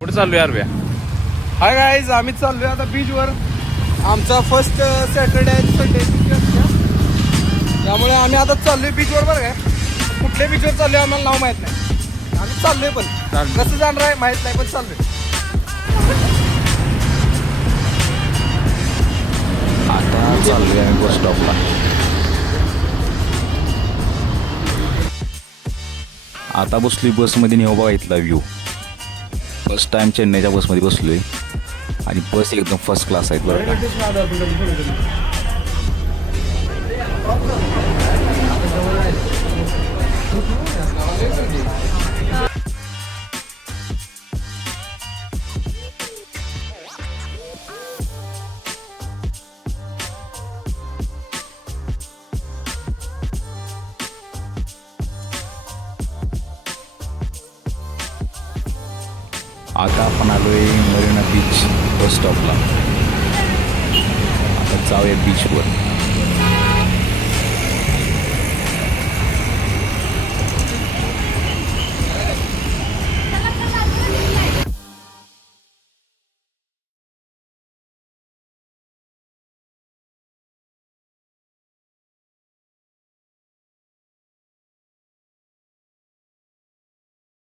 कुठे चाललोय यार? हाय गाईज, आम्ही चाललोय आता बीचवर. आमचा फर्स्ट सॅटर्डे आहे, संडे त्यामुळे आम्ही आता चाललोय बीचवर. बरं काय, कुठल्या बीचवर चाललोय आम्हाला नाव माहित नाही. आम्ही चाललोय पण कसं जाणार आहे माहित नाही, पण चाललोय. आता चाललोय आम्ही बस स्टॉपला. आता बसलोय बसमध्ये नेऊ बघा इथला व्ह्यू. फर्स्ट टाइम चेन्नईच्या बसमध्ये बसलोय आणि बस एकदम फर्स्ट क्लास आहेत बरं का. आता आपण आलोय मरीना बीच बस स्टॉपला. आता जाऊया बीचवर.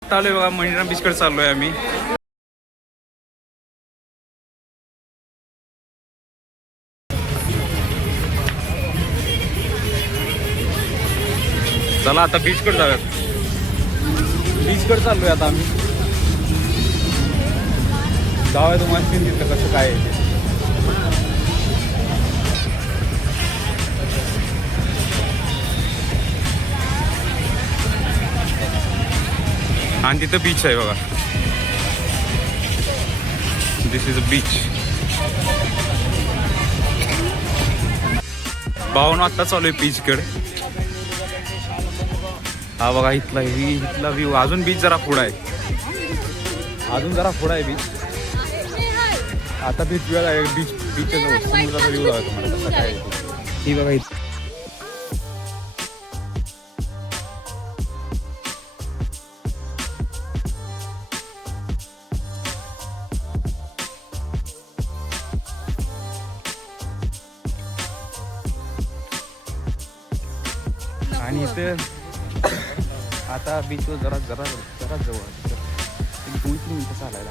चाललोय बघा मरीना बीचकडे चाललोय आम्ही. चला आता बीचकडे जाऊयात. बीचकडे चाललोय आता आम्ही. जाऊया तुम्हाला सीन दिसतं कसं काय आहे. आणि तिथं बीच आहे बघा. दिस इज अ बीच. भावना आत्ता चालू आहे बीचकडे. हा बघा इथला व्ह्यू. अजून बीच जरा पुढं आहे, अजून जरा पुढं आहे बीच. आता बीच बीचच्या जवळ समुद्राचा व्ह्यू आहे तुम्हाला कसं काय. ही बघा इथं आणि इथं आता बीचवर जरा जवळ 2-3 मिनिटं चालायला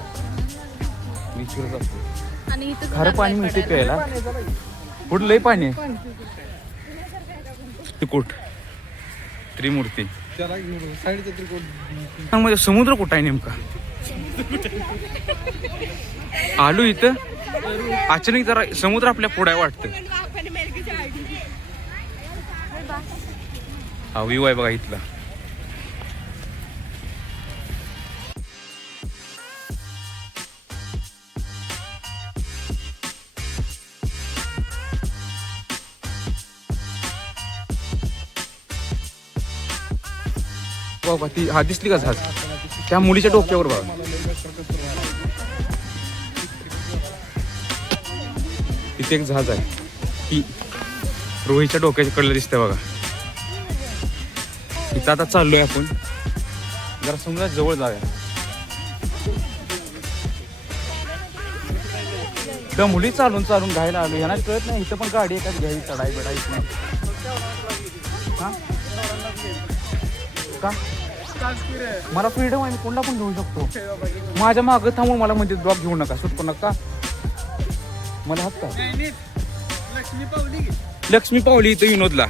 बीचवर जातो. आणि इथं खरं पाणी मिळते प्यायला. कुठं लय पाणी आहे. त्रिकूट त्रिमूर्ती म्हणजे समुद्र कुठं आहे नेमका. आलो इथं अचानक जरा समुद्र आपल्या पुढे वाटतं. हा व्ह्यू आहे बघा इथला. बाबा ती हा दिसली का झाड त्या मुलीच्या डोक्यावर बघा. तिथे एक झाज आहे, ती रोहीच्या डोक्याच्या कडलं दिसतंय बघा. इथं आता चाललोय आपण जरा समुद्रात जवळ जाऊया. त्या मुली चालून घायला आलो. यांना कळत नाही इथं पण गाडी एकाच घ्यावी चढाई बेडाई. का मला फ्रीडम आहे, मी कोणला पण घेऊ शकतो. माझ्या मागं थांबून मला म्हणजे ड्रॉप घेऊ नका, सुटको नका मला. हात का लक्ष्मी पावली इथं विनोदला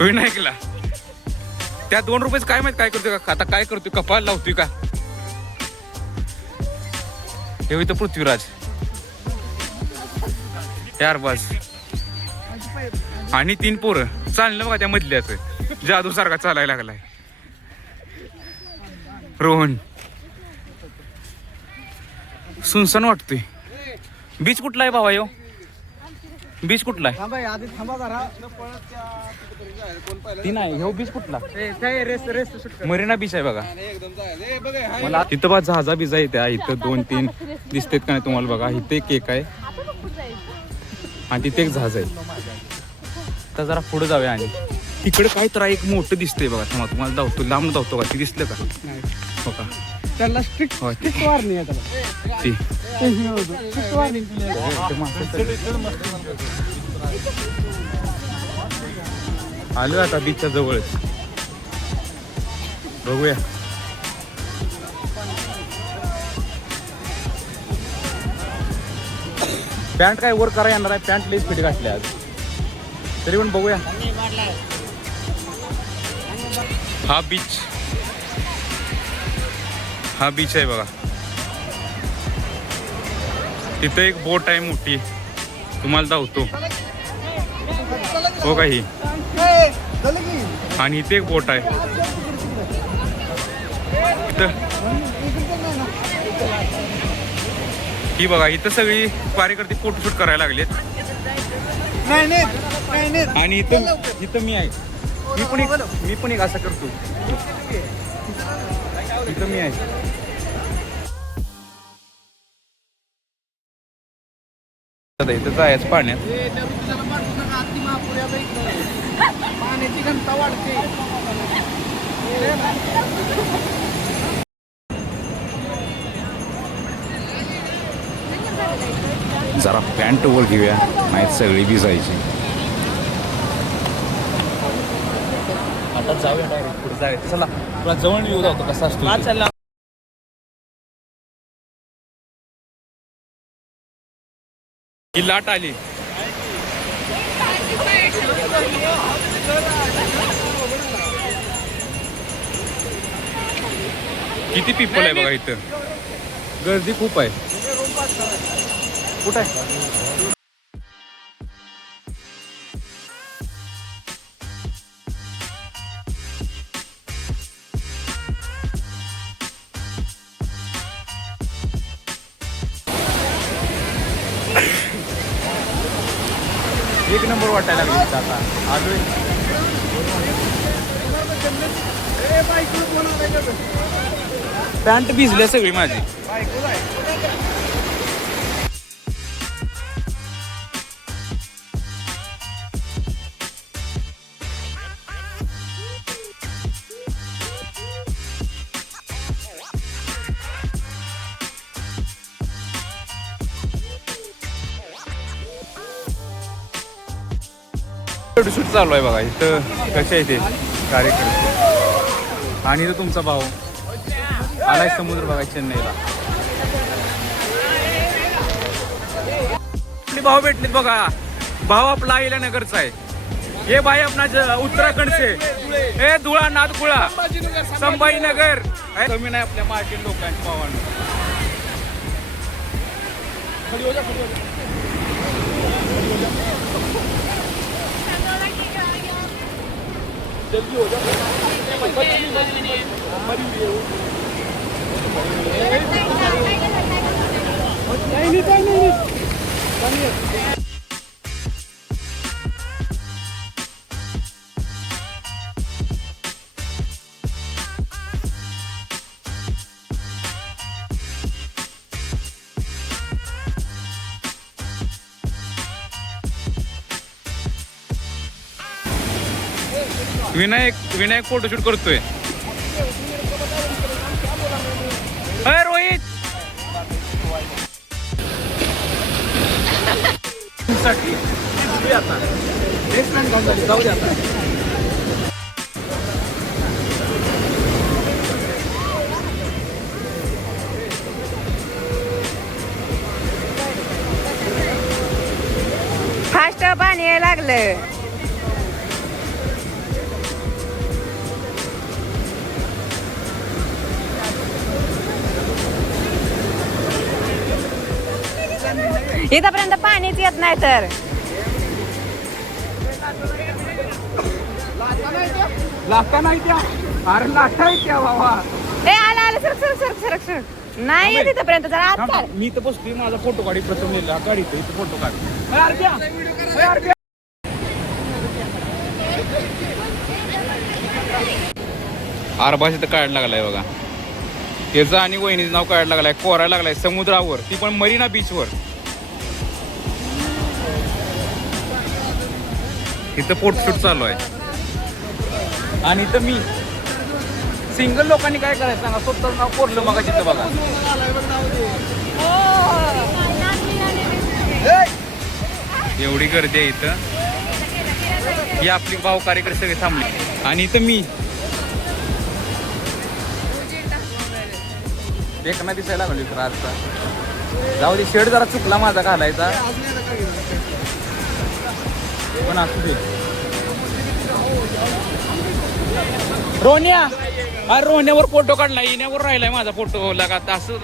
विनायकला. त्या 2 रुपयाच काय माहित काय करतोय का. आता काय करतोय, कपाळ लावतोय का. हे इथं पृथ्वीराज यार बस. आणि 3 पोरं चाललं बघा त्या मधल्याच जादू सारखा चालायला लागलाय. रोहन सुनसन वाटतोय. बीच कुठला आहे बाबा यो? बीच कुठला आहे? ती नाही, ह्यो बीच कुठला? मरीना बीच आहे बघा. मला तिथं बघा जहाजा बिजा येत्या. इथं 2-3 दिसतेत का नाही तुम्हाला बघा. इथे एक केक आहे आणि तिथे एक जहाज आहे. तर जरा पुढे जाऊया. आणि तिकडे काय तर एक मोठं दिसतंय बघा. तुम्हाला धावतो, लांब धावतो का, ती दिसलं का? हो का. त्याला स्ट्रिक्ट होय. स्ट्रिक्ट वारणी आहे त्याला. ती स्ट्रिक्ट वारणी. आलो आता बीचच्या जवळच. बघूया. पॅन्ट काय वर करा येणार आहे. पॅन्ट लेस फिट घातली आज. तरी पण बघूया. हा बीच आहे बघा. तिथं एक बोट आहे मोठी, तुम्हाला धावतो हो काही. आणि इथे एक बोट आहे. ही बघा, इथं सगळी कार्यकर्ते फोटोशूट करायला लागलेत. आणि इथं मी आहे. मी पण एक असं करतो. इथं मी आहे. इथं जायचं पाण्यात. पाण्याची घनता वाढते. जरा पॅन्ट वर घेऊया, नाही सगळी भिजायची. आता जाऊया डायरेक्ट पुढे जाऊया. चला तुला जवळ येऊ जातो कसा असतो. ही लाट आली. किती पीपल आहे बघा इथं. गर्दी खूप आहे. कुठं आहे? एक नंबर वाटायला लागली आता. आलोय. पॅन्ट भिजल्या सगळी माझी. शूट चालू आहे बघा इथं. कसे आहे ते कार्यक्रम. आणि इथं तुमचा भाऊ आलाय समुद्र बघा चेन्नईला. आपले भाऊ भेटलेत बघा. भाऊ आपला अहिल्यानगरचा आहे. हे भाई अपना उत्तराखंड से. हे धुळा नाथगुळा संभाजीनगर. कमी नाही आपल्या मार्केट लोकांच्या भावांना. विनायक फोटोशूट करतोय. अरे रोहित जाऊ दे आता. फास्ट पाणी यायला लागलं. इथपर्यंत पाणीच येत नाही तर. लागता नाही त्या. अरे लागता त्या बाबा. ए आला आला सर नाही येत इथपर्यंत. जरा आत चाल. मी तर बसतोय. माझा फोटो काढी प्रथम गाडीत इथं फोटो काढ. आरबास इथं काढायला लागलाय बघा. त्याचं आणि वहिनीचं नाव काढायला लागलाय. कोरायला लागलाय समुद्रावर. ती पण मरीना बीचवर. इथं फोटोशूट चालू आहे. आणि इथं मी सिंगल लोकांनी काय करायचं सांगा, स्वतःच नाव कोरलं मग तिथं बघा. एवढी गर्दी आहे इथं. ही आपली भाऊ कार्यक्रम सगळे थांबले आणि इथं मी देखना दिसायला लागलो इथं आजचा. जाऊ दे, शेड जरा चुकला माझा घालायचा पण असू दे. रोनिया, अरे रोण्यावर फोटो काढला, येण्यावर राहिलाय माझा फोटो लागा असं.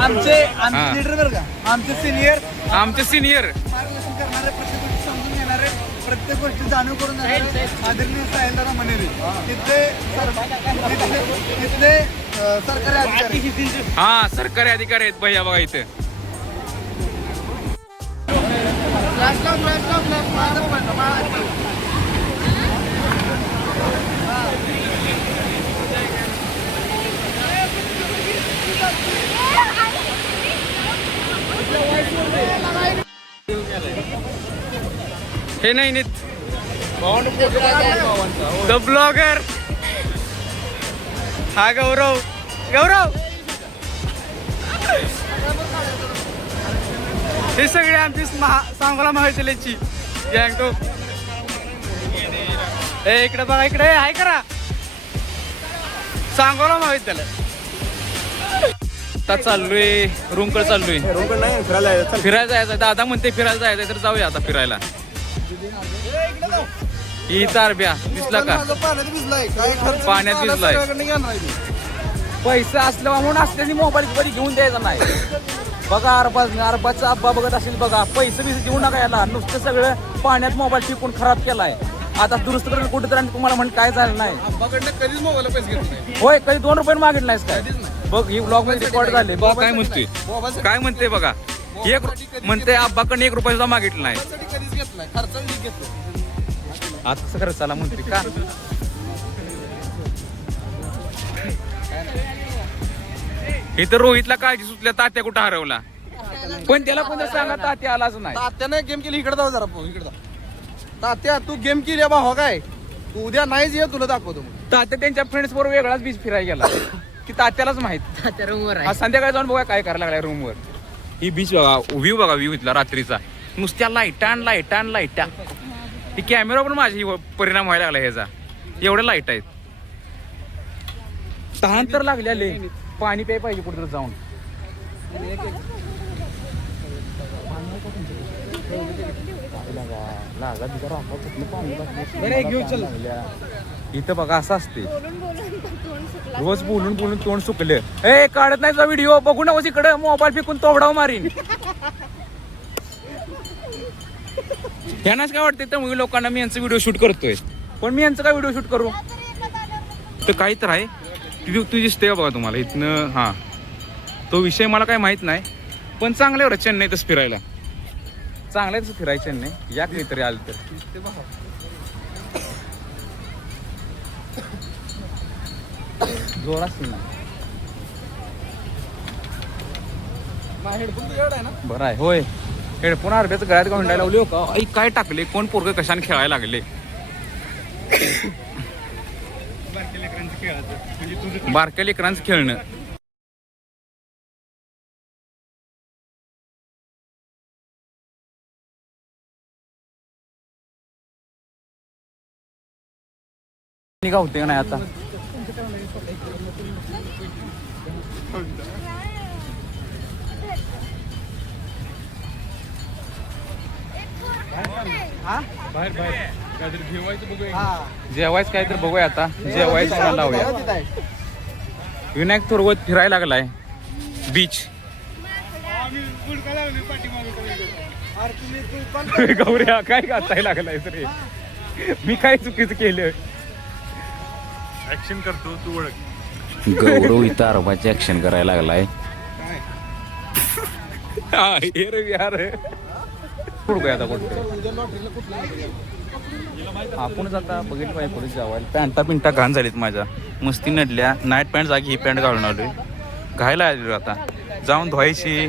आमचे लीडर बरं का, आमचे सिनियर मार्गदर्शन करणारे, प्रत्येक गोष्टी समजून घेणारे, प्रत्येक गोष्टी जाणीव करून देणारे आदरणीय साहेबदादा मनेरे तिथले सरकारी अधिकारी. हा, सरकारी अधिकारी आहेत भैया बघा इथे. हे नाही नीत द ब्लॉगर. हा गौरव हे सगळे आमची सांगोला महाविद्यालयाची गँग. तो इकडे बघा, इकडे हाय करा. सांगोला महाविद्यालय. आता चाललोय रूमकडे, चाललोय फिरायला जायचं. दादा म्हणते फिरायला जायचं तर जाऊया आता फिरायला. ही तारब्या दिसला का, पाण्यात भिजलाय. पैसा असल्यावर म्हणून असल्याने मोबाईल कधी घेऊन द्यायचा नाही. बघा अरबाचा अब्बा बघत असेल बघा, पैसे बिसे देऊ नका याला. नुसतं सगळं पाण्यात मोबाईल टिकून खराब केलाय. आता दुरुस्त करून कुठेतरी तुम्हाला म्हण काय झालं नाही. कधीच मोबाईल पैसे घेत नाही. होय, कधी 2 रुपये मागितलं नाहीस काय. बघ ही ब्लॉग मध्ये रेकॉर्ड झाले. काय म्हणते, काय म्हणते बघा. म्हणते अब्बाकडे 1 रुपया सुद्धा मागितलं नाही. कधीच घेत नाही, खर्चाने घेतलं. आता कसं खरं चला म्हणते का. इथं रोहितला काळजी सुटल्या, तात्या कुठं हरवला. पण त्याला कोणतं सांगा, तात्या आलाच नाही. तात्याने गेम केली, इकडे जाऊ जरा इकडे जा. तात्या तू गेम केली भावा, काय तू उद्या नाहीच ये, तुला दाखवतो. तात्या त्यांच्या फ्रेंड्स बरोबर वेगळाच बीच फिरायला गेला की तात्यालाच माहित. संध्याकाळी जाऊन बघा काय करायला लागलाय रूमवर. ही बीच बघा, व्ह्यू बघा, व्ह्यू इथला रात्रीचा. नुसत्या लाईटा. ही कॅमेरा पण माझी परिणाम व्हायला लागला ह्याचा. एवढ्या लाईट आहेत. तहान तर लागले, पाणी प्याय पाहिजे कुठे जाऊन. इथं बघा असं असते, रोज बोलून तोंड सुकले. ए काढत नाही व्हिडिओ बघू नकोस इकडे, मोबाईल फेकून तोडाव मारीन. यांनाच काय वाटतं त्यामुळे लोकांना मी यांचा व्हिडिओ शूट करतोय, पण मी यांचा काय व्हिडिओ शूट करू. तर काही तर आहे तू दिसते बघा तुम्हाला इथनं. हा, तो विषय मला काय माहित नाही, पण चांगलं एवढं चेन्नईतच फिरायला. चांगलं आहे तसं फिरायचं चेन्नई. या काहीतरी आलं तर जोर असतील ना. बरं आहे. होय, हेडफोन अर्ध्याचं गळ्यात घालून लावले. हो का, काय टाकले, कोण पोरगं कशाने खेळायला लागले. बारक्या लेकरांचं खेळणं. निघा होते का नाही आता. जेवायचं काय तर बघूया आता. जेवायचं लावूया. विनायक थोरवत फिरायला लागलाय बीच. गौऱ्या काय गातायला लागलाय रे. मी काय चुकीचं केलं. ऍक्शन करतो तू ओळख. गौरव इथं अरबाची ऍक्शन करायला लागलाय. आता आपणच आता बघितलं पाहिजे पुढे जावायला. पॅन्टा घाण झालीत माझ्या, मस्ती नडल्या. नाईट पॅन्ट जागी ही पॅन्ट घालून आलोय. घायला आलो आता, जाऊन धुवायची.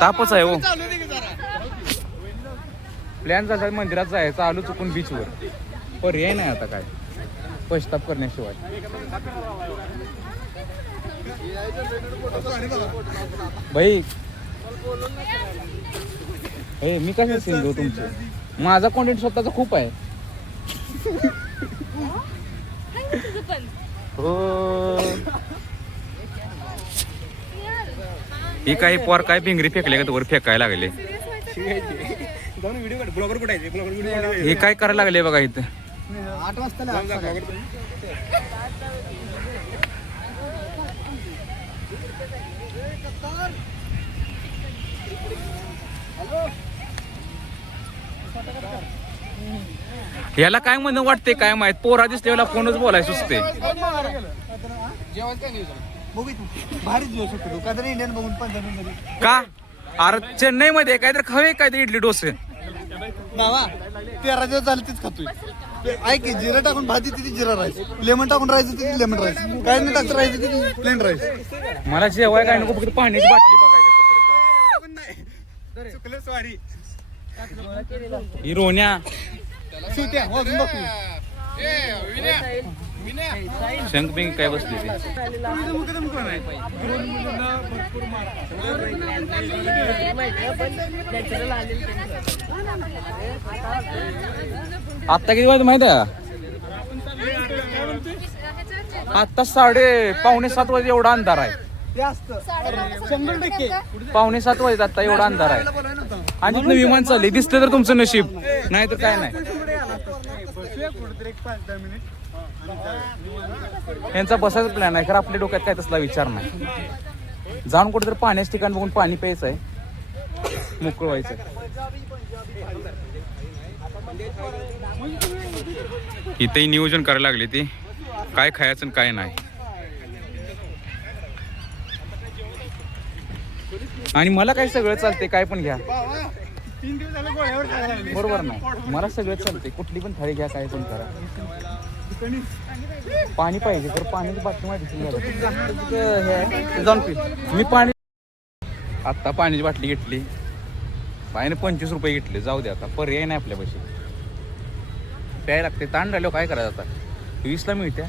तापच आहे हो. प्लॅन झाला मंदिरात जायचं, आलो चुकून बीचवर. पर्याय नाही आता काय पश्चाताप करण्याशिवाय. भाई मी कसं सीन देऊ तुमचं? माझा कॉन्टेंट स्वतःचा खूप आहे. हो ही काही पोर काय भिंगरी फेकले का वर फेकायला लागले. हे काय करायला लागले बघा इथं. 8 वाजता याला काय म्हणून वाटते काय माहित. पोरा दिसलेला फोनच बोलाय सुचते. भारीच देऊ शकतो का तरी इंडियन बघून 15 मिनिट का अरे चेन्नई मध्ये काहीतरी खवे काहीतरी इडली डोसे नावा 13 दिवस झाले तीच खातोय. ऐक की जिरा टाकून भाजी तिथे जिरा राईस, लेमन टाकून राईस तिथे लेमन राईस, काय नाही टाकतं राईस तिथे प्लेन राईस. मला जेवाय काय नको फक्त पाण्याची बाटली बघायची. चुकलं सॉरी. ही रोन्या शंख बिंग काय बसली ती. आता किती वाजता माहित आहे? आता 6:45 वाजे एवढा अंधार आहे. 100% 6:45 वाजता आता एवढा अंधार आहे. आणि तिथनं विमान चालले दिसलं तर तुमचं नशीब, नाही तर काय नाही. यांचा बसायचा प्लॅन आहे खरं आपल्या डोक्यात काय तसला विचार नाही. जाऊन कुठेतरी पाण्याचं ठिकाण बघून पाणी प्यायचं आहे, मोकळं व्हायचं. इथेही नियोजन करायला लागले ती काय खायचं आणि काय नाही. आणि मला काय सगळं चालते, काय पण घ्या. 3 दिवस झाले गोळ्यावर खायला लागले. बरोबर नाही, मला सगळं चालते. कुठली पण थाळी घ्या, काय पण करा. पाणी पाहिजे तर पाण्याची बाटली माहिती जाऊन पी. मी पाणी आत्ता पाण्याची बाटली घेतली, बाईने 25 रुपये घेतले. जाऊ दे आता, पर्याय नाही आपल्यापाशी. प्यायला लागते. ताण राहिलो काय करायचं आता. 20ला मिळते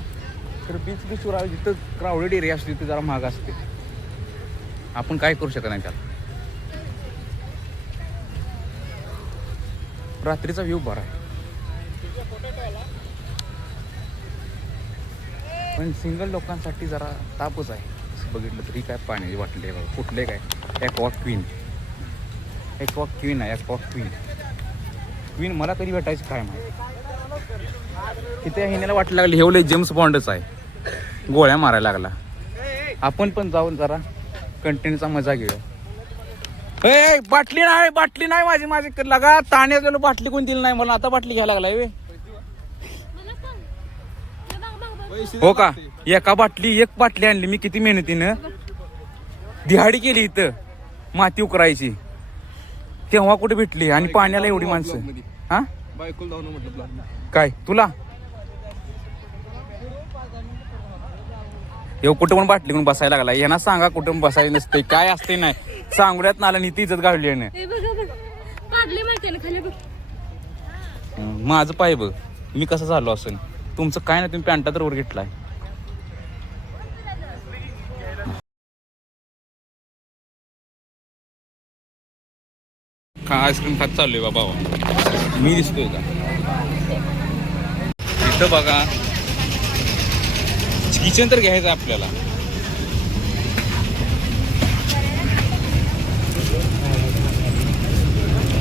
तर बीचवर जिथं क्राऊडेड एरिया असते तिथे जरा महाग असते. आपण काय करू शकत नाही त्याला. रात्रीचा व्ह्यू बरा आहे पण सिंगल लोकांसाठी जरा तापच आहे. बघितलं तरी काय पाण्याची बाटली आहे बघा. कुठले काय ॲक्वा क्वीन आहे. क्वीन मला कधी भेटायचं काय माहिती. तिथे हिनेला वाटलं लागलं हेवले जेम्स बॉन्डच आहे, गोळ्या मारायला लागला. आपण पण जाऊन जरा कंटेंटचा मजा घेऊया. बाटली नाही माझी लगा ताण्यात गेलो. बाटली कोण दिली नाही मला, आता बाटली घ्यायला लागलाय वे. हो का, एक बाटली आणली मी किती मेहनतीनं. दिहाडी केली इथं माती उकरायची, तेव्हा कुठे भेटली. आणि पाण्याला एवढी माणसं. हा काय तुला येऊ कुठं पण बाटली कोण बसायला लागला. यांना सांगा कुठं बसायला नसते, काय असते नाही. सांगण्यात नाला नीती इज्जत गाडली याने. माझं पाय बघ मी कसं झालो असेल. तुमचं काय नाही, तुम्ही पॅन्टा तर वर घेतलाय. का आईस्क्रीम खात चाललोय बाबा. मी दिसतोय का इथं बघा. किचन तर घ्यायचं आपल्याला.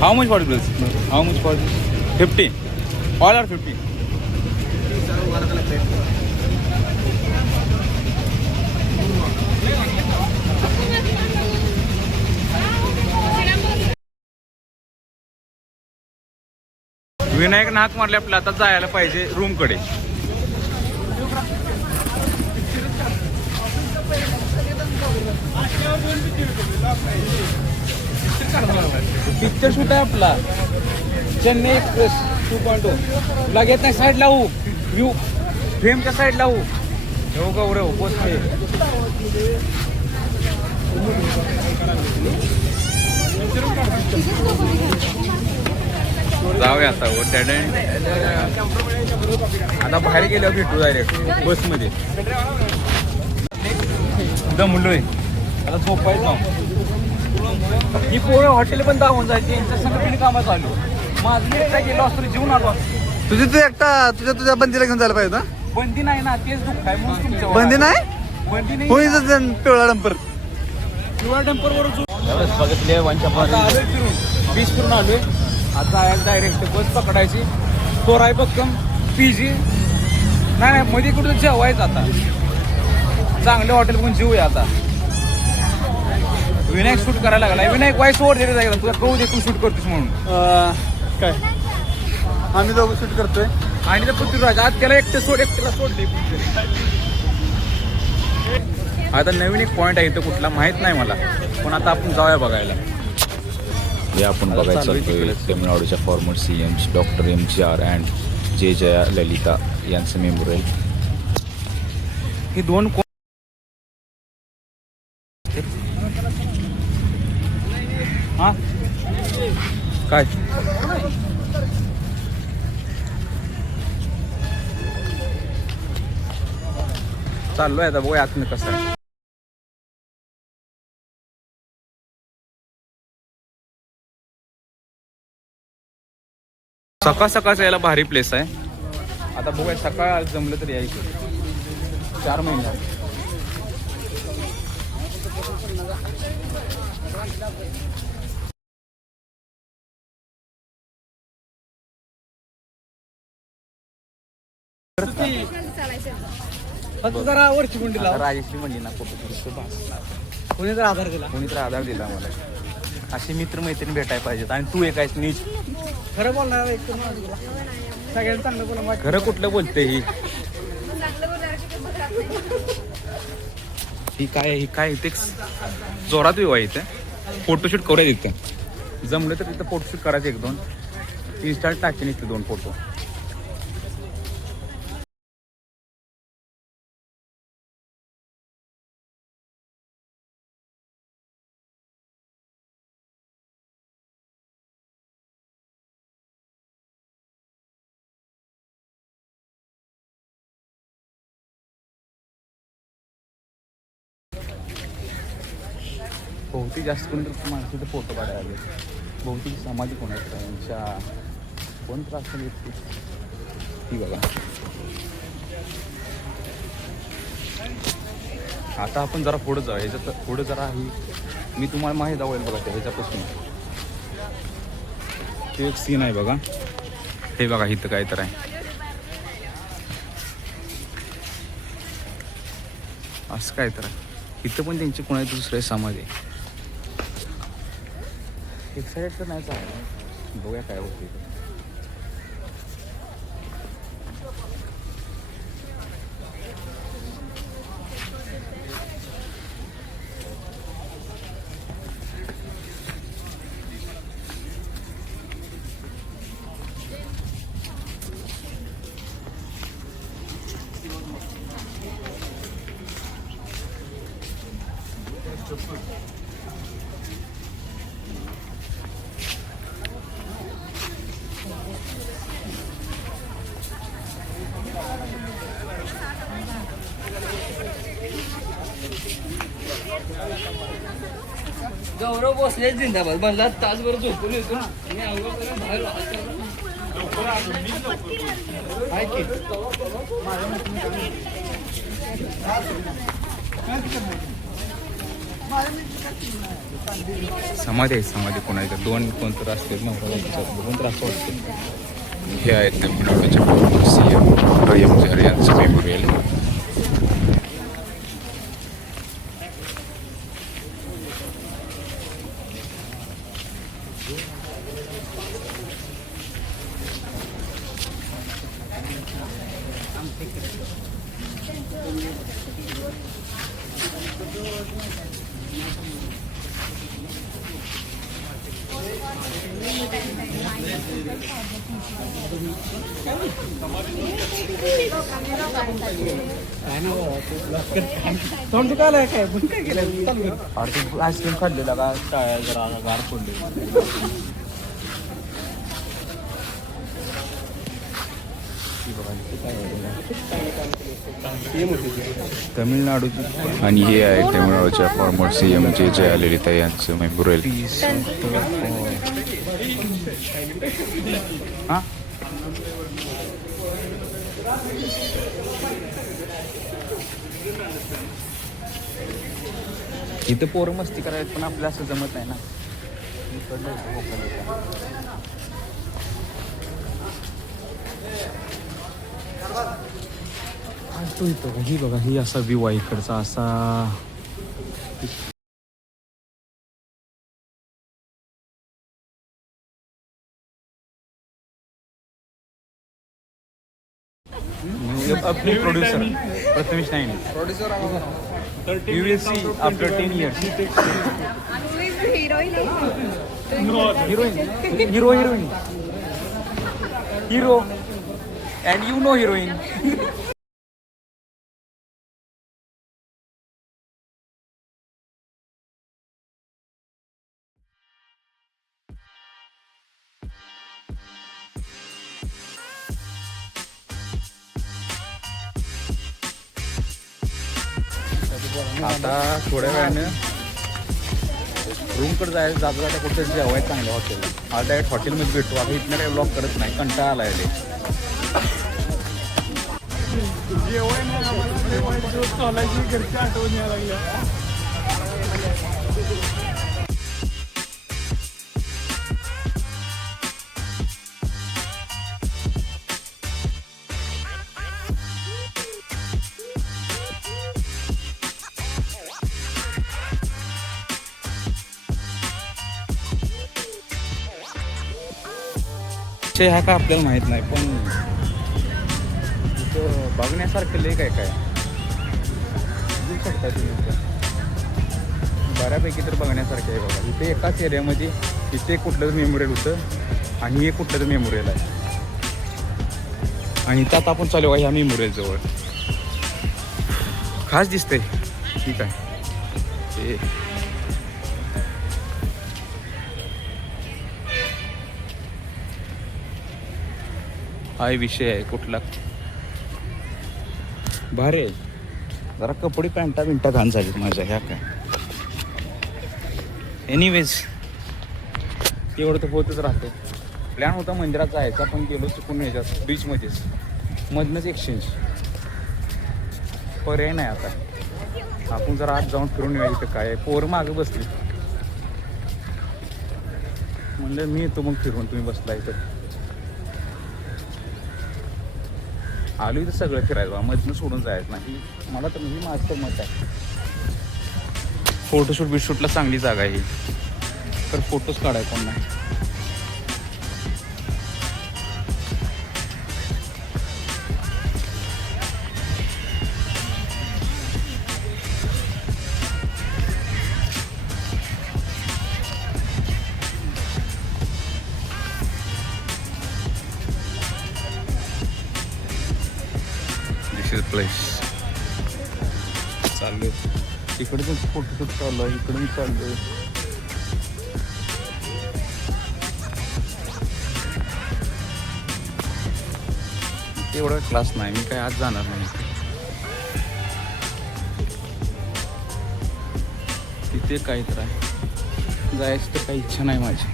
How much for this? 50. All are 50. Vinayak Nath मारले आपल्याला. आता जायला पाहिजे रूम कडे. पिक्चर शूट आहे आपला चेन्नई एक्सप्रेस 2.0. लागेल नाही साईड लावू, व्ह्यू फ्रेमच्या साईड लावू. हो गौरव पोस्ट जाऊया आता आता बाहेर गेल्यावर भेटू डायरेक्ट बसमध्ये दमलोय आता झोपायचं. ही पोरं हॉटेल पण दाखवून जायची यांच्या संघटने कामात चालू. माझं एकटा गेलो असतो जीवन आलो असतो. तू एकटा तुझ्या बंदीला घेऊन जायला पाहिजे होता. बंदी नाही ना तेच दुःख आहे म्हणून तुमच्या बंदी नाही बंदी नाही. होईच पिवळा डंपर पिवळा डंपरवर बघितले फिरून बीच फिरून आलोय. आता डायरेक्ट बस पकडायची. तोराई बक्कम PG नाही मध्ये कुठं जेवायचं आता चांगले हॉटेल पण जीव आहे. आता विनायक शूट करायला लागला. विनायक वाईस ओवर दिले जायला तुला कळू दे तू शूट करतोस म्हणून. काय आम्ही दोघं शूट करतोय आणि ते पृथ्वीराज आज त्याला एकट्याला सोडले. आता नवीन एक पॉईंट आहे इथं कुठला माहित नाही मला पण आता आपण जाऊया बघायला. हे आपण बघायचं चालतोय तमिळनाडूच्या farmer CM doctor MGR and जे जया ललिता यांचं मेमोरियल. हे दोन हा काय चाललोय आता बघूया आतनं कसं आहे. सकाळ सकाळचं यायला भारी प्लेस आहे. आता बघूया सकाळ जमलं तर यायचं. 4 महिने जरा वरची गुंडी लाव. राजेश्री म्हणली ना फोटो कोणी तर आधार दिला. कोणी तर आधार दिला मला. असे मित्रमैत्रिणी भेटायला पाहिजेत आणि तू एक आहेस नीच. खरं बोलणार एक सगळ्यांना चांगलं बोला. खरं कुठलं बोलते ही काय इथे जोरात व्ह्यू आहे इथे. फोटोशूट करूया तिथं जमलं तर तिथं फोटोशूट करायचं 1-2 इन्स्टाला टाकेन इथे 2 फोटो. बहुतेक जास्त कोण तर माणसं इथे फोटो काढायला आले. बहुतेक समाधी कोण आहेत यांच्या कोण त्रास व्यक्ती ती बघा. आता आपण जरा पुढं जाऊ. ह्याच्यात पुढं जरा ही मी तुम्हाला माहीत आवडेल बघा त्या ह्याच्यापासून ते एक सीन आहे बघा. हे बघा इथं काय तर आहे असं काय तर आहे. इथं पण त्यांची कोणाची दुसरे समाधी आहे. एक्साइटेड तर नाही चाललं. बघूया काय होते. गौरव भोसले जिंदाबाद म्हणला तासभर झोपून येतो आणि अंगापर्यंत बाहेर समाधी आहे. समाधी कोणाच्या 2 कोणतं असते बघून त्रास वाटतो. हे आहेत तमिळनाडूच्या CM MGR यांचं मेमोरियल. तोंड दुखायला काय पण काय केलं. आईस्क्रीम खाल्लेला का टाळ्या जरा गार पडले. तमिळनाडूची आणि हे आहे तमिळनाडूच्या फॉर्मर CM जे जयललिता यांचं मेमोरियल. हां इथं पोरं मस्ती करायला पण आपलं असं जमत नाही ना. तो इथं ही बघा ही असा व्ह्यू आहे इकडचा असा. अपने producer Prathamesh Naik. You will see after 10 years. Heroine. Hero. And you know heroine. आता थोड्या वेळानं रूमकडे जायचं जाता कुठे जेवायचं चांगलं हॉटेलला. आज डायरेक्ट हॉटेलमध्ये भेटतो. आता इथनं काही ब्लॉग करत नाही, कंटाळा आला आहे. घरची आठवण यायला लागल्या. ह्या काय आपल्याला माहीत नाही, पण इथं बघण्यासारखं लय काय काय बघू शकता तुम्ही. बऱ्यापैकी तर बघण्यासारखं आहे बघा. इथे एकाच एरियामध्ये इथे कुठलं तर मेमोरियल होतं आणि हे कुठलं तर मेमोरियल आहे. आणि त्यात आपण चालू आहे ह्या मेमोरियलजवळ. खास दिसतंय. ठीक आहे. हे हा विषय आहे कुठला भारी आहे. जरा कपडे पॅन्टा बिंटा घाण झालीत माझ्या ह्या काय. एनिवेज एवढं तर होतच राहते. प्लॅन होता मंदिरात जायचा पण गेलो चुकून ह्याच्यात बीचमध्येच मधनंच एक्सचेंज. पर्याय नाही आता. आपण जरा आत जाऊन फिरून येऊ. इथं काय पोरं मागं बसली म्हणलं मी येतो मग फिरून. तुम्ही बसला इथं. आलो इथं सगळं फिरायचं मधनं सोडून जायचं नाही. मला तर म्हणजे माझं तर मत आहे. फोटोशूट बिटशूटला चांगली जागा आहे ही. तर फोटोज काढाय कोण नाही. प्लेस चालू इकडे पण फोटोशूट चालू आहे. इकडे पण चालू आहे. एवढा क्लास नाही. मी काय आज जाणार नाही तिथे. काही तर आहे जायचं तर काही इच्छा नाही माझी.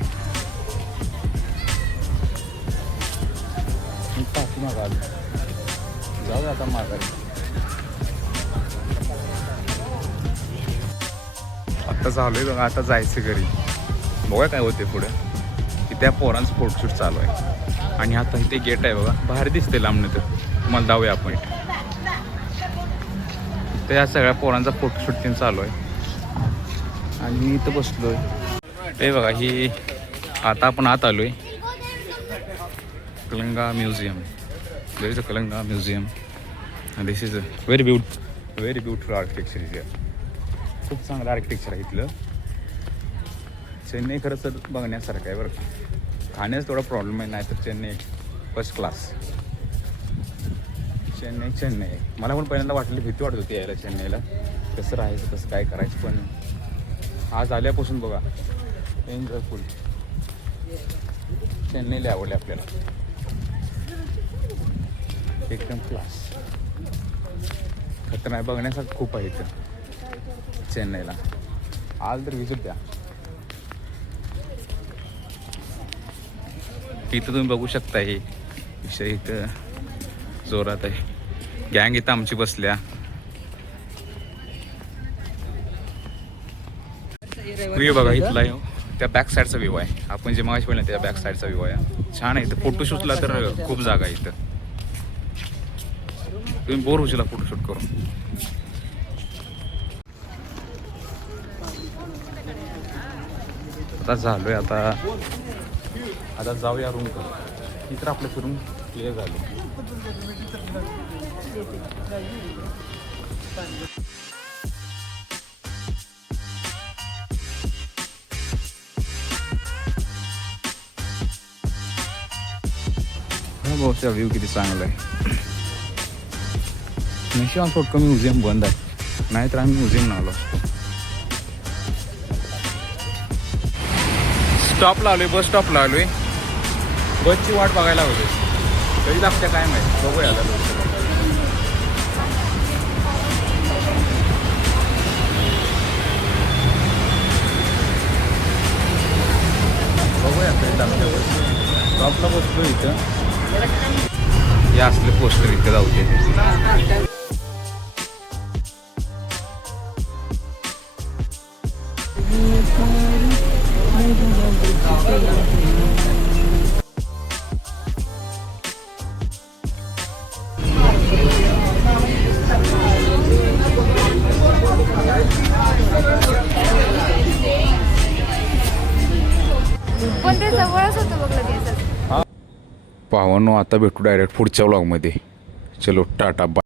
टाकू नका जाऊ आता माघारी. आता झालोय बघा. आता जायचं घरी. बघा काय होते पुढे. त्या पोरांचं फोटोशूट चालू आहे. आणि आता इथे गेट आहे बघा. बाहेर दिसते लांबणं तर तुम्हाला जाऊया आपण. तर या सगळ्या पोरांचा फोटोशूट तीन चालू आहे. आणि मी इथं बसलोय. ते बघा ही आता आपण आत आलोय. Kalinga museum. There is a Kalinga museum and this is a very beautiful architecture here. खूप चांगलं आर्किटेक्चर आहे इथलं. चेन्नई खरंच तर बघण्यासारखं आहे बरं का. खाण्याचा थोडा प्रॉब्लेम आहे. नाही तर चेन्नई फर्स्ट क्लास. चेन्नई आहे. मला पण पहिल्यांदा वाटलं भीती वाटत होती यायला चेन्नईला. कसं राहायचं कसं काय करायचं. पण आज आल्यापासून बघा एन्जॉयफुल. चेन्नईला आवडले आपल्याला. एकदम क्लास. खतरनाक बघण्यासारखं खूप आहे इथं चेन्नईला. आल तर विजिट द्या. इथं तुम्ही बघू शकता हे विषय इथं जोरात आहे. गँग इथं आमची बसल्या. व्ह्यू बघा इथला ह्यो. त्या बॅक साईडचा व्ह्यू आहे. आपण जे मागाशी पाहिलं त्या बॅक साईडचा व्ह्यू आहे. छान आहे इथं. फोटोशूटला तर खूप जागा आहे इथं. तुम्ही बोर होशील फोटोशूट करून. आता झालोय आता जाऊया रूम करू. इतर आपलं फिरून क्लिअर झालं. बहुतचा व्ह्यू किती चांगला आहे. नशिबान थोडकं म्युझियम बंद आहे, नाहीतर आम्ही म्युझियम आलो असतो. स्टॉपला आलोय, बस स्टॉपला आलोय. बसची वाट बघायला होते कधी लागते काय माहिती. बघूया आता कधी लागते बस. स्टॉपला बसलो इथं. या असले पोस्टर इथे जाऊते. पण ते जवळच होतं बघ लगेच. पावांनो आता भेटू डायरेक्ट पुढच्या व्लॉगमध्ये. चलो टाटा बाय.